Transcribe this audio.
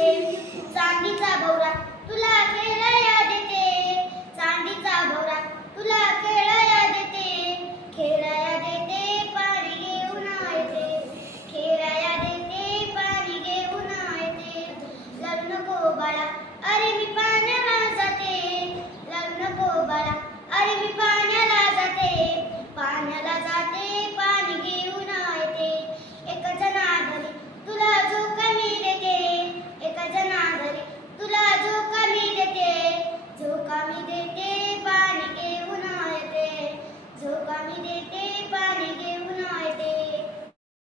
चांदीचा भवरा तुला खेळाया देते, चांदीचा भवरा तुला खेळाया देते, खेळाया देते पाणी घेऊन येते, खेळाया देते पाणी घेऊन येते. लग्न नको बाळा अरे मी पाण्याला जाते, लग्न नको बाळा अरे मी पाण्याला जाते, पाण्याला जाते पाणी घेऊन येते. एका जनाधारी तुला जो कमी देते, एका जनाधारी तुला जो कमी देते, जो कमी देते